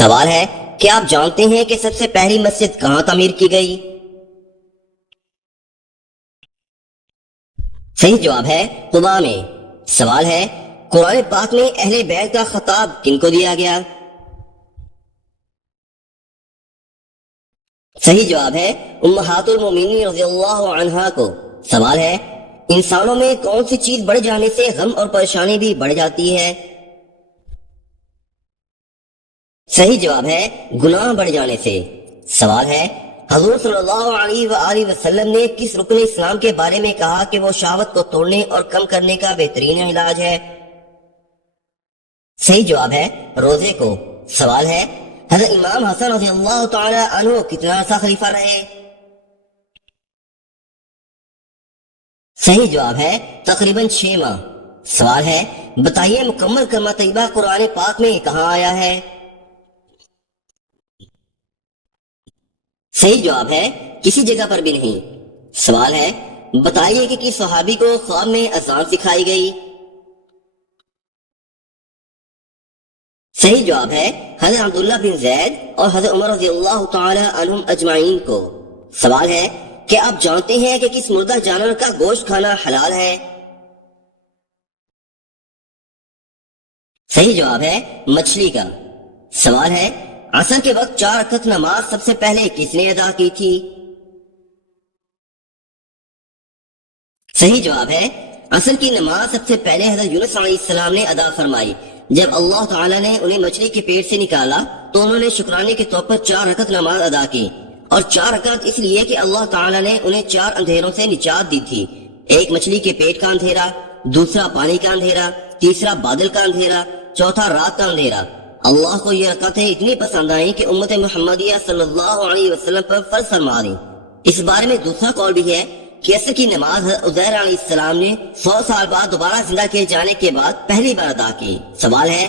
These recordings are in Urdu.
سوال ہے کہ آپ جانتے ہیں کہ سب سے پہلی مسجد کہاں تعمیر کی گئی؟ صحیح جواب ہے قباء میں۔ سوال ہے قرآن پاک میں اہل بیت کا خطاب کن کو دیا گیا؟ صحیح جواب ہے امہات المومنین رضی اللہ عنہا کو۔ سوال ہے انسانوں میں کون سی چیز بڑھ جانے سے غم اور پریشانی بھی بڑھ جاتی ہے؟ صحیح جواب ہے گناہ بڑھ جانے سے۔ سوال ہے حضور صلی اللہ علیہ وآلہ وسلم نے کس رکن اسلام کے بارے میں کہا کہ وہ شہوت کو توڑنے اور کم کرنے کا بہترین علاج ہے؟ صحیح جواب ہے روزے کو۔ سوال ہے حضرت امام حسن رضی اللہ تعالی عنہ کتنا عرصہ خلیفہ رہے؟ صحیح جواب ہے تقریباً 6 ماہ۔ سوال ہے بتائیے مکمل کلمہ طیبہ قرآن پاک میں کہاں آیا ہے؟ صحیح جواب ہے کسی جگہ پر بھی نہیں۔ سوال ہے بتائیے کہ کس صحابی کو خواب میں اذان سکھائی گئی؟ صحیح جواب ہے حضرت عبداللہ بن زید اور حضرت عمر رضی اللہ تعالی عنہم اجمعین کو۔ سوال ہے کہ آپ جانتے ہیں کہ کس مردہ جانور کا گوشت کھانا حلال ہے؟ صحیح جواب ہے مچھلی کا۔ سوال ہے عصر کے وقت 4 رکعت نماز سب سے پہلے کس نے ادا کی تھی؟ صحیح جواب ہے عصر کی نماز سب سے پہلے حضرت یونس علیہ السلام نے ادا فرمائی۔ جب اللہ تعالیٰ نے انہیں مچھلی کے پیٹ سے نکالا تو انہوں نے شکرانے کے طور پر 4 رکعت نماز ادا کی، اور 4 رکعت اس لیے کہ اللہ تعالیٰ نے انہیں 4 اندھیروں سے نجات دی تھی۔ ایک مچھلی کے پیٹ کا اندھیرا، دوسرا پانی کا اندھیرا، تیسرا بادل کا اندھیرا، چوتھا رات کا اندھیرا۔ اللہ کو یہ رکعتیں اتنی پسند آئیں کہ امت محمدیہ صلی اللہ علیہ وسلم پر فرض فرما دیں۔ اس بارے میں دوسرا قول بھی ہے کہ عصر کی نماز حضرت عزیر علیہ السلام نے 100 سال بعد دوبارہ زندہ کیے جانے کے بعد پہلی بار ادا کی۔ سوال ہے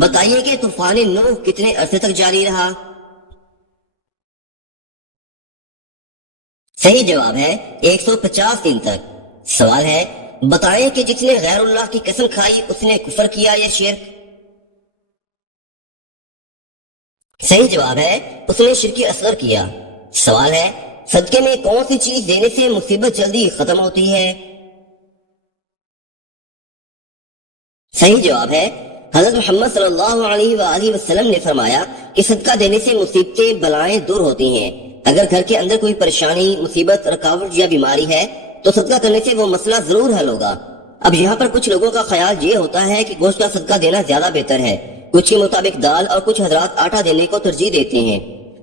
بتائیے کہ طوفان نوح کتنے عرصے تک جاری رہا؟ صحیح جواب ہے 150 دن تک۔ سوال ہے بتائیں کہ جس نے غیر اللہ کی قسم کھائی اس نے کفر کیا یا شرک؟ صحیح جواب ہے اس نے شرک اصغر کیا۔ سوال ہے صدقے میں کون سی چیز دینے سے مصیبت جلدی ختم ہوتی ہے؟ صحیح جواب ہے حضرت محمد صلی اللہ علیہ وآلہ وسلم نے فرمایا کہ صدقہ دینے سے مصیبتیں بلائیں دور ہوتی ہیں۔ اگر گھر کے اندر کوئی پریشانی، مصیبت، رکاوٹ یا بیماری ہے تو صدقہ کرنے سے وہ مسئلہ ضرور حل ہوگا۔ اب یہاں پر کچھ لوگوں کا خیال یہ ہوتا ہے کہ گوشت کا صدقہ دینا زیادہ بہتر ہے، کچھ کے مطابق دال اور کچھ حضرات آٹا دینے کو ترجیح دیتے ہیں۔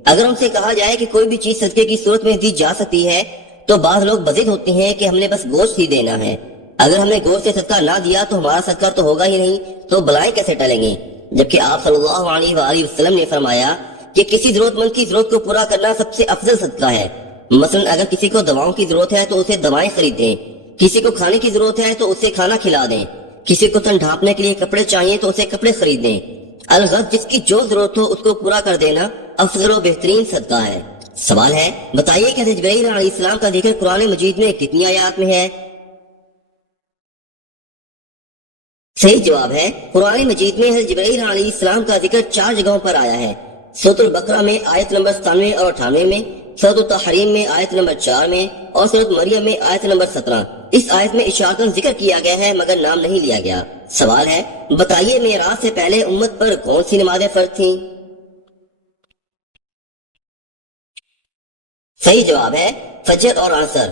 اگر ان سے کہا جائے کہ کوئی بھی چیز صدقے کی صورت میں دی جا سکتی ہے تو بعض لوگ بضد ہوتے ہیں کہ ہم نے بس گوشت ہی دینا ہے، اگر ہم نے گوشت سے صدقہ نہ دیا تو ہمارا صدقہ تو ہوگا ہی نہیں، تو بلائیں کیسے ٹلیں گی؟ جبکہ آپ صلی اللہ علیہ وآلہ وسلم نے فرمایا کہ کسی ضرورت مند کی ضرورت کو پورا کرنا سب سے افضل صدقہ ہے۔ مثلا اگر کسی کو دواؤں کی ضرورت ہے تو اسے دوائیں خرید دیں، کسی کو کھانے کی ضرورت ہے تو اسے کھانا کھلا دیں، کسی کو تن ڈھانپنے کے لیے کپڑے چاہیے تو اسے کپڑے خرید دیں۔ الغرض جس کی جو ضرورت ہو اس کو پورا کر دینا افضل و بہترین صدقہ ہے۔ سوال ہے بتائیے کہ حضرت جبرائیل علیہ السلام کا ذکر قرآن مجید میں کتنی آیات میں ہے؟ صحیح جواب ہے قرآن مجید میں حضرت جبرائیل علیہ السلام کا ذکر 4 جگہوں پر آیا ہے۔ سورۃ البقرہ میں آیت نمبر 97 اور 98 میں، سورۃ التحریم میں آیت نمبر 4 میں، اور سورۃ مریم میں آیت نمبر 17۔ اس آیت میں اشارتاً ذکر کیا گیا ہے مگر نام نہیں لیا گیا۔ سوال ہے بتائیے معراج سے پہلے امت پر کون سی نمازیں فرض تھیں؟ صحیح جواب ہے فجر اور عصر۔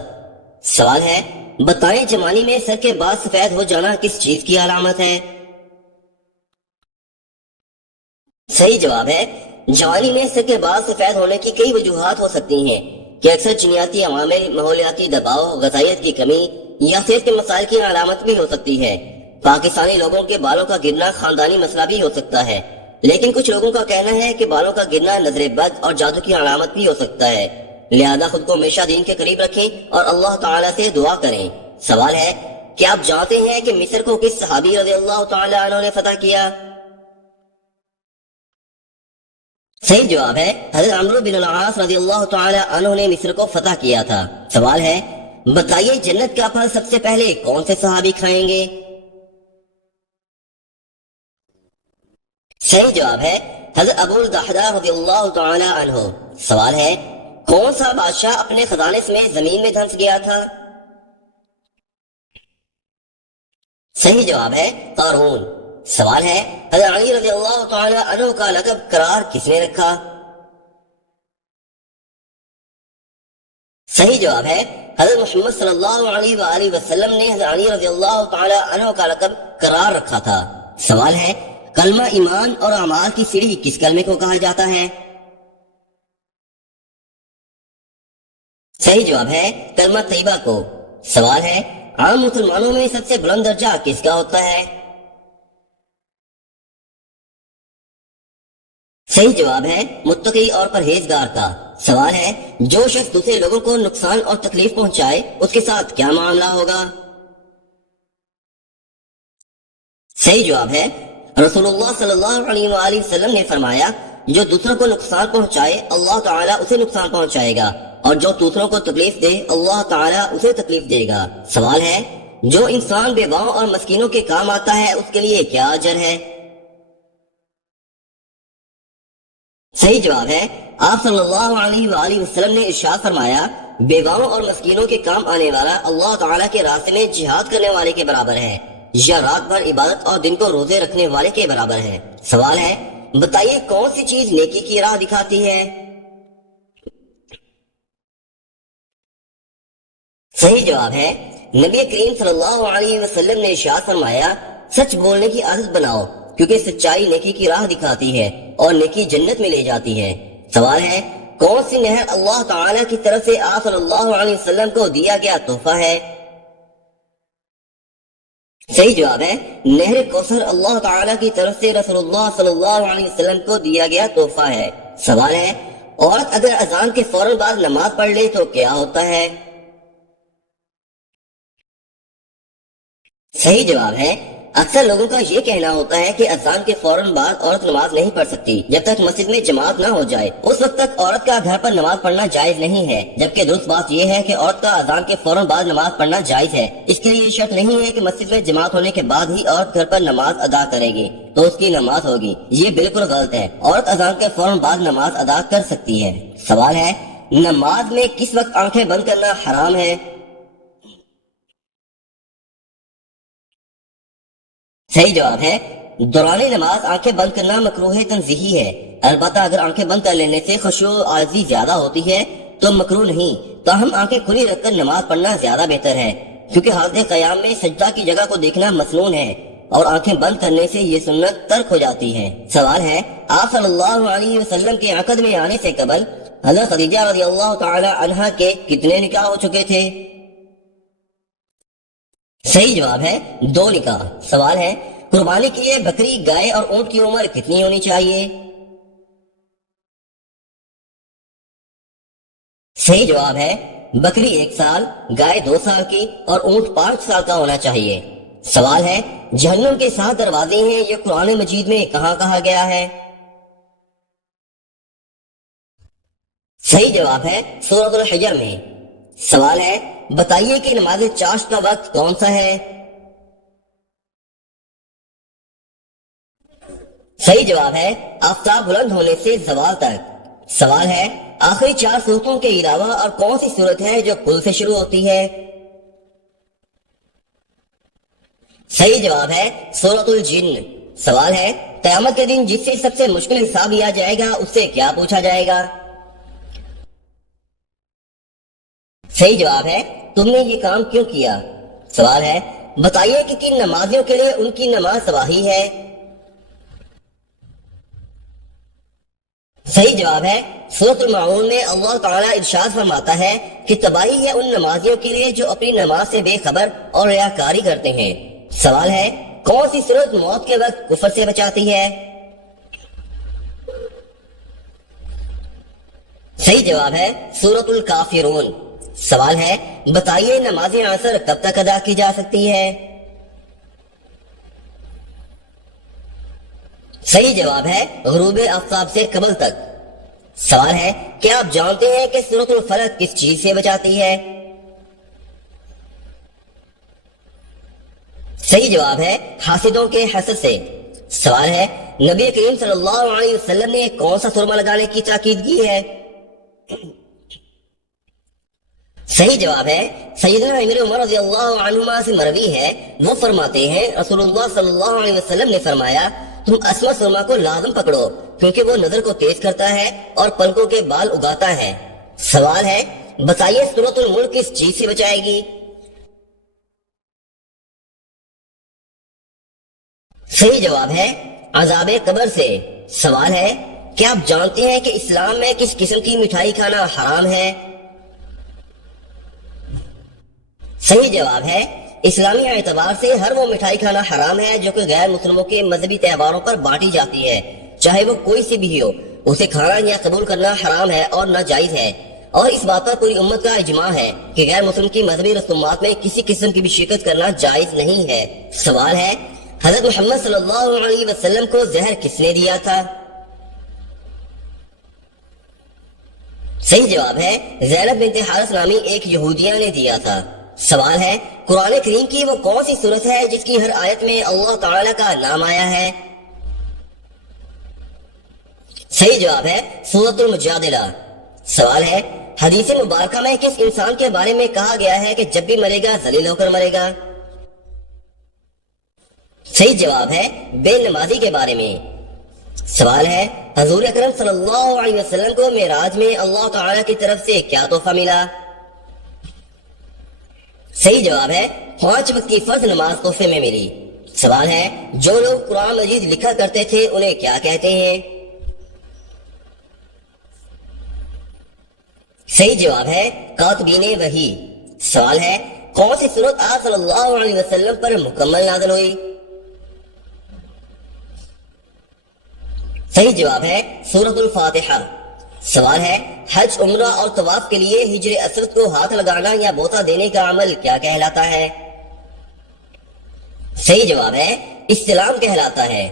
سوال ہے بتائیں جوانی میں سر کے بال سفید ہو جانا کس چیز کی علامت ہے؟ صحیح جواب ہے جوانی میں سر کے بال سفید ہونے کی کئی وجوہات ہو سکتی ہیں کہ اکثر جینیاتی عوامل، ماحولیاتی دباؤ، غذائیت کی کمی یا صحت کے مسائل کی علامت بھی ہو سکتی ہے۔ پاکستانی لوگوں کے بالوں کا گرنا خاندانی مسئلہ بھی ہو سکتا ہے، لیکن کچھ لوگوں کا کہنا ہے کہ بالوں کا گرنا نظر بد اور جادو کی علامت بھی ہو سکتا ہے، لہذا خود کو ہمیشہ دین کے قریب رکھیں اور اللہ تعالیٰ سے دعا کریں۔ سوال ہے کہ آپ جانتے ہیں کہ مصر کو کس صحابی رضی اللہ تعالی عنہ نے فتح کیا؟ صحیح جواب ہے حضرت عمرو بن العاص رضی اللہ تعالی عنہ نے مصر کو فتح کیا تھا۔ سوال ہے بتائیے جنت کا پھل سب سے پہلے کون سے صحابی کھائیں گے؟ صحیح جواب ہے حضرت ابو الدحداء رضی اللہ تعالی عنہ۔ سوال ہے کون سا بادشاہ اپنے خزانے سمیت زمین میں دھنس گیا تھا؟ صحیح جواب ہے قارون۔ سوال ہے حضرت علی رضی اللہ تعالی عنہ کا لقب قرار کس نے رکھا؟ صحیح جواب ہے حضرت محمد صلی اللہ علیہ وآلہ وسلم نے حضرت علی رضی اللہ تعالی عنہ کا لقب قرار رکھا تھا۔ سوال ہے کلمہ ایمان اور اعمال کی سیڑھی کس کلمے کو کہا جاتا ہے؟ صحیح جواب ہے کلمہ طیبہ کو۔ سوال ہے عام مسلمانوں میں سب سے بلند درجہ کس کا ہوتا ہے؟ صحیح جواب ہے متقی اور پرہیزگار کا۔ سوال ہے جو شخص دوسرے لوگوں کو نقصان اور تکلیف پہنچائے اس کے ساتھ کیا معاملہ ہوگا؟ صحیح جواب ہے رسول اللہ صلی اللہ علیہ وآلہ وسلم نے فرمایا جو دوسروں کو نقصان پہنچائے اللہ تعالیٰ اسے نقصان پہنچائے گا، اور جو دوسروں کو تکلیف دے اللہ تعالیٰ اسے تکلیف دے گا۔ سوال ہے جو انسان بیواؤں اور مسکینوں کے کام آتا ہے اس کے لیے کیا اجر ہے؟ صحیح جواب ہے آپ صلی اللہ علیہ وآلہ وسلم نے ارشاد فرمایا بیواؤں اور مسکینوں کے کام آنے والا اللہ تعالیٰ کے راستے میں جہاد کرنے والے کے برابر ہے، یا رات بھر عبادت اور دن کو روزے رکھنے والے کے برابر ہے۔ سوال ہے بتائیے کون سی چیز نیکی کی راہ دکھاتی ہے؟ صحیح جواب ہے نبی کریم صلی اللہ علیہ وسلم نے ارشاد فرمایا سچ بولنے کی عادت بناؤ کیونکہ سچائی نیکی کی راہ دکھاتی ہے اور نیکی جنت میں لے جاتی ہے۔ سوال ہے کون سی نہر اللہ تعالیٰ کی طرف سے آپ صلی اللہ علیہ وسلم کو دیا گیا تحفہ ہے؟ صحیح جواب ہے نہر کوثر اللہ تعالیٰ کی طرف سے رسول اللہ صلی اللہ علیہ وسلم کو دیا گیا تحفہ ہے۔ سوال ہے عورت اگر اذان کے فوراً بعد نماز پڑھ لے تو کیا ہوتا ہے؟ صحیح جواب ہے اکثر لوگوں کا یہ کہنا ہوتا ہے کہ اذان کے فوراً بعد عورت نماز نہیں پڑھ سکتی جب تک مسجد میں جماعت نہ ہو جائے، اس وقت تک عورت کا گھر پر نماز پڑھنا جائز نہیں ہے، جبکہ درست بات یہ ہے کہ عورت کا اذان کے فوراً بعد نماز پڑھنا جائز ہے۔ اس کے لیے یہ شرط نہیں ہے کہ مسجد میں جماعت ہونے کے بعد ہی عورت گھر پر نماز ادا کرے گی تو اس کی نماز ہوگی، یہ بالکل غلط ہے۔ عورت اذان کے فوراً بعد نماز ادا کر سکتی ہے۔ سوال ہے نماز میں کس وقت آنکھیں بند کرنا حرام ہے؟ صحیح جواب ہے دوران نماز آنکھیں بند کرنا مکروہ تنزیہی ہے، البتہ اگر آنکھیں بند کر لینے سے خشوع و عاجزی زیادہ ہوتی ہے تو مکروہ نہیں، تاہم آنکھیں کھلی رکھ کر نماز پڑھنا زیادہ بہتر ہے، کیونکہ حالت قیام میں سجدہ کی جگہ کو دیکھنا مسنون ہے اور آنکھیں بند کرنے سے یہ سنت ترک ہو جاتی ہے۔ سوال ہے آپ صلی اللہ علیہ وسلم کے عقد میں آنے سے قبل حضرت خدیجہ رضی اللہ تعالی عنہا کے کتنے نکاح ہو چکے تھے؟ صحیح جواب ہے 2 نکاح۔ سوال ہے قربانی کے لیے بکری، گائے اور اونٹ کی عمر کتنی ہونی چاہیے؟ صحیح جواب ہے بکری 1 سال، گائے 2 سال کی اور اونٹ 5 سال کا ہونا چاہیے۔ سوال ہے جہنم کے 7 دروازے ہیں، یہ قرآن مجید میں کہاں کہا گیا ہے؟ صحیح جواب ہے سورۃ الحجر میں۔ سوال ہے بتائیے کہ نماز چاشت کا وقت کون سا ہے؟ صحیح جواب ہے آفتاب بلند ہونے سے زوال تک۔ سوال ہے آخری 4 صورتوں کے علاوہ اور کون سی صورت ہے جو قل سے شروع ہوتی ہے؟ صحیح جواب ہے سورۃ الجن۔ سوال ہے قیامت کے دن جس سے سب سے مشکل حساب لیا جائے گا اس سے کیا پوچھا جائے گا؟ صحیح جواب ہے تم نے یہ کام کیوں کیا؟ سوال ہے بتائیے کہ کن نمازیوں کے لیے ان کی نماز تباہی ہے؟ صحیح جواب ہے سورۃ المعون میں اللہ تعالیٰ ارشاد فرماتا ہے کہ تباہی ہے ان نمازیوں کے لیے جو اپنی نماز سے بے خبر اور ریاکاری کرتے ہیں۔ سوال ہے کون سی صورت موت کے وقت کفر سے بچاتی ہے؟ صحیح جواب ہے سورۃ الکافرون۔ سوال ہے بتائیے نماز عصر کب تک ادا کی جا سکتی ہے؟ صحیح جواب ہے غروب آفتاب سے قبل تک۔ سوال ہے کیا آپ جانتے ہیں کہ سورۃ الفلق کس چیز سے بچاتی ہے؟ صحیح جواب ہے حاسدوں کے حسد سے۔ سوال ہے نبی کریم صلی اللہ علیہ وسلم نے کون سا سرما لگانے کی تاکید کی ہے؟ صحیح جواب ہے سیدنا امیر عمر رضی اللہ عنہما سے مروی ہے، وہ فرماتے ہیں رسول اللہ صلی اللہ علیہ وسلم نے فرمایا تم اسمر سرما کو لازم پکڑو کیونکہ وہ نظر کو تیز کرتا ہے اور پلکوں کے بال اگاتا ہے۔ سوال ہے بتائیے سورۃ الملک کس چیز سے بچائے گی؟ صحیح جواب ہے عذاب قبر سے۔ سوال ہے کیا آپ جانتے ہیں کہ اسلام میں کس قسم کی مٹھائی کھانا حرام ہے؟ صحیح جواب ہے اسلامی اعتبار سے ہر وہ مٹھائی کھانا حرام ہے جو کہ غیر مسلموں کے مذہبی تہواروں پر بانٹی جاتی ہے، چاہے وہ کوئی سی بھی ہو، اسے کھانا یا قبول کرنا حرام ہے اور ناجائز ہے، اور اس بات پر پوری امت کا اجماع ہے کہ غیر مسلم کی مذہبی رسومات میں کسی قسم کی بھی شرکت کرنا جائز نہیں ہے۔ سوال ہے حضرت محمد صلی اللہ علیہ وسلم کو زہر کس نے دیا تھا؟ صحیح جواب ہے زینب بنت حارث نامی ایک یہودیہ نے دیا تھا۔ سوال ہے قرآن کریم کی وہ کون سی سورت ہے جس کی ہر آیت میں اللہ تعالی کا نام آیا ہے؟ صحیح جواب ہے سورۃ المجادلہ۔ سوال ہے حدیث مبارکہ میں کس انسان کے بارے میں کہا گیا ہے کہ جب بھی مرے گا ذلیل ہو کر مرے گا؟ صحیح جواب ہے بے نمازی کے بارے میں۔ سوال ہے حضور اکرم صلی اللہ علیہ وسلم کو معراج میں اللہ تعالی کی طرف سے کیا تحفہ ملا؟ صحیح جواب ہے 5 وقت کی فرض نماز تحفے میں ملی۔ سوال ہے جو لوگ قرآن مجید لکھا کرتے تھے انہیں کیا کہتے ہیں؟ صحیح جواب ہے کاتبین وحی۔ سوال ہے کون سی سورت آپ صلی اللہ علیہ وسلم پر مکمل نازل ہوئی؟ صحیح جواب ہے سورۃ الفاتحہ۔ سوال ہے حج، عمرہ اور طواف کے لیے حجر اسود کو ہاتھ لگانا یا بوسہ دینے کا عمل کیا کہلاتا ہے؟ صحیح جواب ہے استلام کہلاتا ہے۔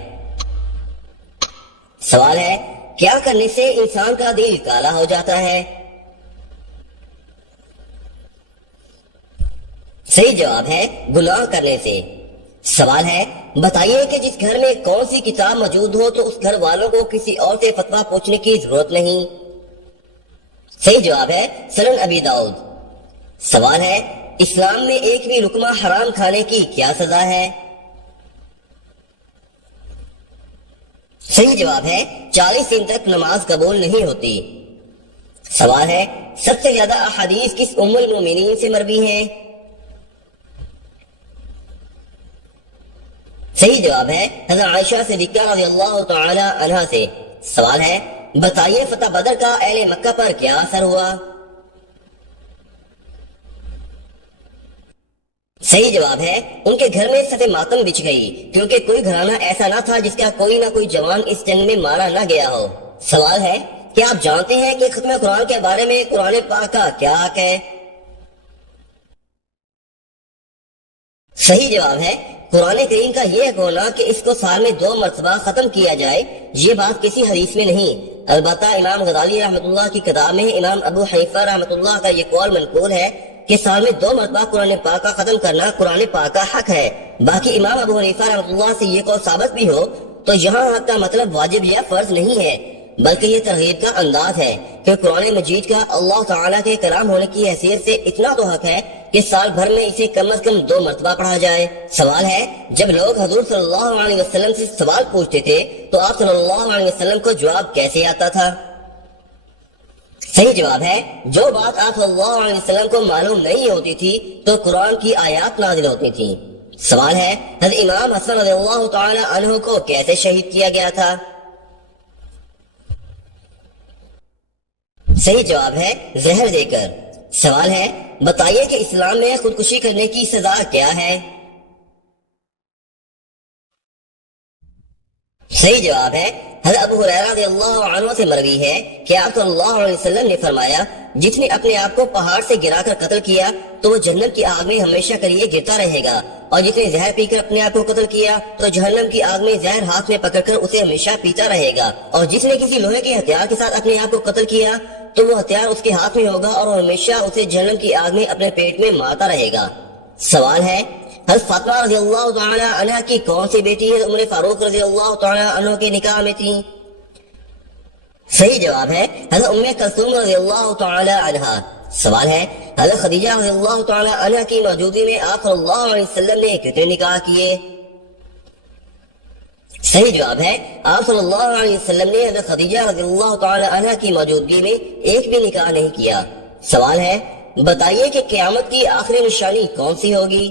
سوال ہے کیا کرنے سے انسان کا دل کالا ہو جاتا ہے؟ صحیح جواب ہے گناہ کرنے سے۔ سوال ہے بتائیے کہ جس گھر میں کون سی کتاب موجود ہو تو اس گھر والوں کو کسی اور سے فتویٰ پوچھنے کی ضرورت نہیں؟ صحیح جواب ہے سنن ابی داؤد۔ سوال ہے اسلام میں ایک بھی لقمہ حرام کھانے کی کیا سزا ہے؟ صحیح جواب ہے 40 دن تک نماز قبول نہیں ہوتی۔ سوال ہے سب سے زیادہ احادیث کس ام المومنین سے مروی ہیں؟ صحیح جواب ہے حضرت عائشہ صدیقہ رضی اللہ تعالی عنہ سے۔ سوال ہے بتائیے فتح بدر کا اہل مکہ پر کیا اثر ہوا؟ صحیح جواب ہے ان کے گھر میں صف ماتم بچھ گئی کیونکہ کوئی گھرانہ ایسا نہ تھا جس کا کوئی نہ کوئی جوان اس جنگ میں مارا نہ گیا ہو۔ سوال ہے کیا آپ جانتے ہیں کہ ختم قرآن کے بارے میں قرآن پاک کا کیا حق ہے؟ صحیح جواب ہے قرآن کریم کا یہ حق ہونا کہ اس کو سال میں 2 مرتبہ ختم کیا جائے، یہ بات کسی حدیث میں نہیں، البتہ امام غزالی رحمۃ اللہ کی کتاب میں امام ابو حنیفہ رحمۃ اللہ کا یہ قول منقول ہے کہ سال میں 2 مرتبہ قرآن پاک کا ختم کرنا قرآن پاک کا حق ہے۔ باقی امام ابو حنیفہ رحمۃ اللہ سے یہ قول ثابت بھی ہو تو یہاں حق کا مطلب واجب یا فرض نہیں ہے، بلکہ یہ ترغیب کا انداز ہے کہ قرآن مجید کا اللہ تعالیٰ کے کلام ہونے کی حیثیت سے اتنا تو حق ہے کہ سال بھر میں اسے کم از کم 2 مرتبہ پڑھا جائے۔ سوال ہے جب لوگ حضور صلی اللہ علیہ وسلم سے سوال پوچھتے تھے تو آپ صلی اللہ علیہ وسلم کو جواب کیسے آتا تھا؟ صحیح جواب ہے جو بات آپ صلی اللہ علیہ وسلم کو معلوم نہیں ہوتی تھی تو قرآن کی آیات نازل ہوتی تھی۔ سوال ہے حضرت امام حسن رضی اللہ تعالی عنہ کو کیسے شہید کیا گیا تھا؟ صحیح جواب ہے زہر دے کر۔ سوال ہے بتائیے کہ اسلام میں خودکشی کرنے کی سزا کیا ہے؟ صحیح جواب ہے حضرت ابو ہریرہ رضی اللہ عنہ سے مروی ہے کہ آپ صلی اللہ علیہ وسلم نے فرمایا جس نے اپنے آپ کو پہاڑ سے گرا کر قتل کیا تو وہ جہنم کی آگ میں ہمیشہ کے لیے گرتا رہے گا، اور جس نے زہر پی کر اپنے آپ کو قتل کیا تو جہنم کی آگ میں زہر ہاتھ میں پکڑ کر اسے ہمیشہ پیتا رہے گا، اور جس نے کسی لوہے کے ہتھیار کے ساتھ اپنے آپ کو قتل کیا تو وہ ہتھیار اس کے ہاتھ میں ہوگا اور وہ ہمیشہ اسے جہنم کی آگ میں اپنے پیٹ میں مارتا رہے گا۔ سوال ہے حضرت فاطمہ رضی اللہ تعالی عنہ کی کون سی بیٹی ہے عمر فاروق رضی اللہ تعالی عنہ کے نکاح میں تھی؟ صحیح جواب ہے حضرت ام کلثوم رضی اللہ تعالی عنہ۔ سوال ہے حضرت خدیجہ رضی اللہ تعالی عنہ کی موجودگی میں آپ صلی اللہ علیہ وسلم نے کتنے نکاح کیے؟ صحیح جواب ہے آپ صلی اللہ علیہ وسلم نے حضرت خدیجہ رضی اللہ تعالی عنہ کی موجودگی میں ایک بھی نکاح نہیں کیا۔ سوال ہے بتائیے کہ قیامت کی آخری نشانی کون سی ہوگی؟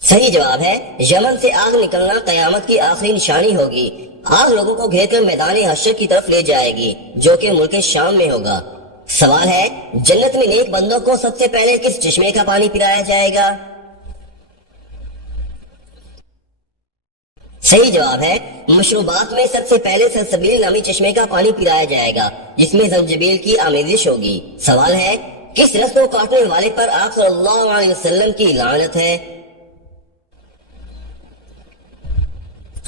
صحیح جواب ہے یمن سے آگ نکلنا قیامت کی آخری نشانی ہوگی۔ آگ لوگوں کو گھیر کر میدان حشر کی طرف لے جائے گی جو کہ ملک شام میں ہوگا۔ سوال ہے جنت میں نیک بندوں کو سب سے پہلے کس چشمے کا پانی پلایا جائے گا؟ صحیح جواب ہے مشروبات میں سب سے پہلے سلسبیل نامی چشمے کا پانی پلایا جائے گا جس میں زنجبیل کی آمیزش ہوگی۔ سوال ہے کس رس کو کاٹنے والے پر آپ صلی اللہ علیہ وسلم کی لعنت ہے؟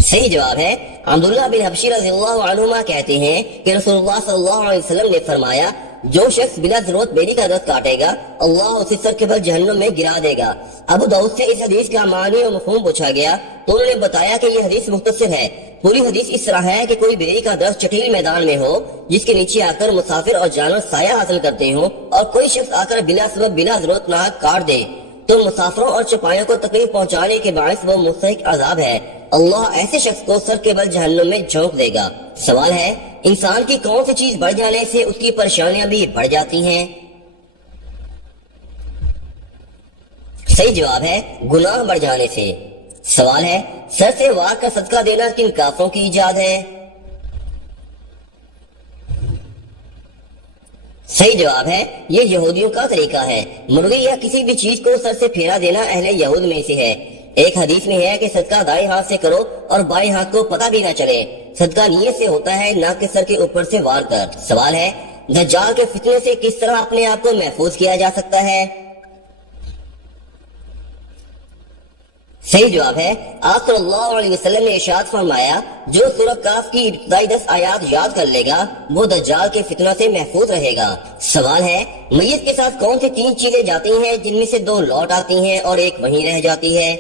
صحیح جواب ہے عبداللہ بن حبشی رضی اللہ عنہما کہتے ہیں کہ رسول اللہ صلی اللہ علیہ وسلم نے فرمایا جو شخص بلا ضرورت بیری کا درخت کاٹے گا اللہ اسے سر کے بل جہنم میں گرا دے گا۔ ابو داؤد سے اس حدیث کا معنی و مفہوم پوچھا گیا تو انہوں نے بتایا کہ یہ حدیث مختصر ہے۔ پوری حدیث اس طرح ہے کہ کوئی بیری کا درخت چٹیل میدان میں ہو جس کے نیچے آ کر مسافر اور جانور سایہ حاصل کرتے ہوں اور کوئی شخص آ کر بلا سبب بلا ضرورت ناحق کاٹ دے تو مسافروں اور چپائیوں کو تکلیف پہنچانے کے باعث وہ مستحق عذاب ہے۔ اللہ ایسے شخص کو سر کے بل جہنم میں جھونک دے گا۔ سوال ہے انسان کی کون سی چیز بڑھ جانے سے اس کی پریشانیاں بھی بڑھ جاتی ہیں؟ صحیح جواب ہے گناہ بڑھ جانے سے۔ سوال ہے سر سے وار کا صدقہ دینا کن کافروں کی ایجاد ہے؟ صحیح جواب ہے یہ یہودیوں کا طریقہ ہے۔ مرغی یا کسی بھی چیز کو سر سے پھیرا دینا اہل یہود میں سے ہے۔ ایک حدیث میں ہے کہ صدقہ دائیں ہاتھ سے کرو اور بائیں ہاتھ کو پتہ بھی نہ چلے۔ صدقہ نیت سے ہوتا ہے نہ کہ سر کے اوپر سے وار کر۔ سوال ہے دجال کے فتنے سے کس طرح اپنے آپ کو محفوظ کیا جا سکتا ہے؟ صحیح جواب ہے آپ صلی اللہ علیہ وسلم نے ارشاد فرمایا جو سورہ کاف کی ابتدائی 10 آیات یاد کر لے گا وہ دجال کے فتنہ سے محفوظ رہے گا۔ سوال ہے میت کے ساتھ کون سی 3 چیزیں جاتی ہیں جن میں سے 2 لوٹ آتی ہیں اور ایک وہیں رہ جاتی ہے؟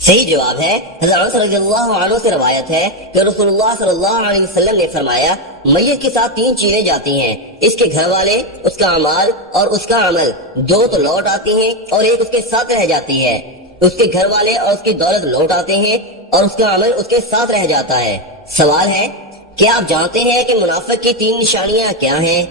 صحیح جواب ہے حضرت انس رضی اللہ عنہ سے روایت ہے کہ رسول اللہ صلی اللہ علیہ وسلم نے فرمایا میت کے ساتھ 3 چیزیں جاتی ہیں، اس کے گھر والے، اس کا اعمال اور اس کا عمل۔ 2 تو لوٹ آتی ہیں اور ایک اس کے ساتھ رہ جاتی ہے۔ اس کے گھر والے اور اس کی دولت لوٹ آتے ہیں اور اس کا عمل اس کے ساتھ رہ جاتا ہے۔ سوال ہے کیا آپ جانتے ہیں کہ منافق کی 3 نشانیاں کیا ہیں؟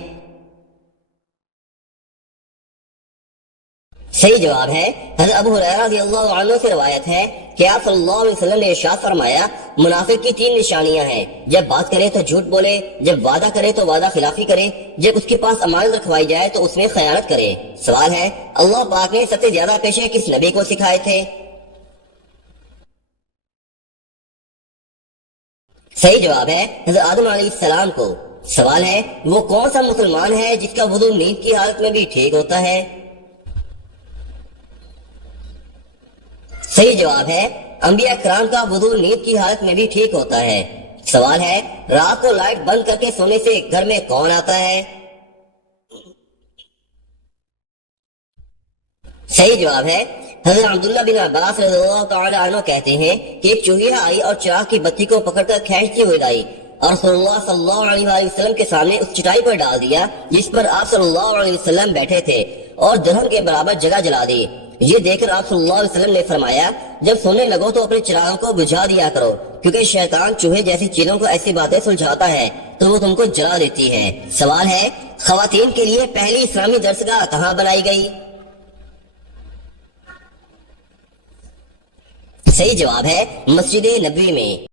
صحیح جواب ہے حضرت ابو ہریرہ رضی اللہ عنہ سے روایت ہے کہ آپ صلی اللہ علیہ وسلم نے ارشاد فرمایا منافق کی 3 نشانیاں ہیں، جب بات کرے تو جھوٹ بولے، جب وعدہ کرے تو وعدہ خلافی کرے، جب اس کے پاس امانت رکھوائی جائے تو اس میں خیانت کرے۔ سوال ہے اللہ پاک نے سب سے زیادہ پیشے کس نبی کو سکھائے تھے؟ صحیح جواب ہے حضرت آدم علیہ السلام کو۔ سوال ہے وہ کون سا مسلمان ہے جس کا وضو نیند کی حالت میں بھی ٹھیک ہوتا ہے؟ صحیح جواب ہے انبیاء کرام کا وضو نیند کی حالت میں بھی ٹھیک ہوتا ہے۔ سوال ہے رات کو لائٹ بند کر کے سونے سے گھر میں کون آتا ہے؟ صحیح جواب ہے حضرت عبداللہ بن عباس رضی اللہ تعالی عنہ کہتے ہیں کہ ایک چوہیا آئی اور چراغ کی بتی کو پکڑ کر کھینچتی ہوئی لائی اور رسول اللہ صلی اللہ علیہ وآلہ وسلم کے سامنے اس چٹائی پر ڈال دیا جس پر آپ صلی اللہ علیہ وسلم بیٹھے تھے اور درہم کے برابر جگہ جلا دی۔ یہ دیکھ کر آپ صلی اللہ علیہ وسلم نے فرمایا جب سونے لگو تو اپنے چراغوں کو بجھا دیا کرو کیونکہ شیطان چوہے جیسی چیزوں کو ایسی باتیں سلجھاتا ہے تو وہ تم کو جلا دیتی ہے۔ سوال ہے خواتین کے لیے پہلی اسلامی درسگاہ کہاں بنائی گئی؟ صحیح جواب ہے مسجد نبوی میں۔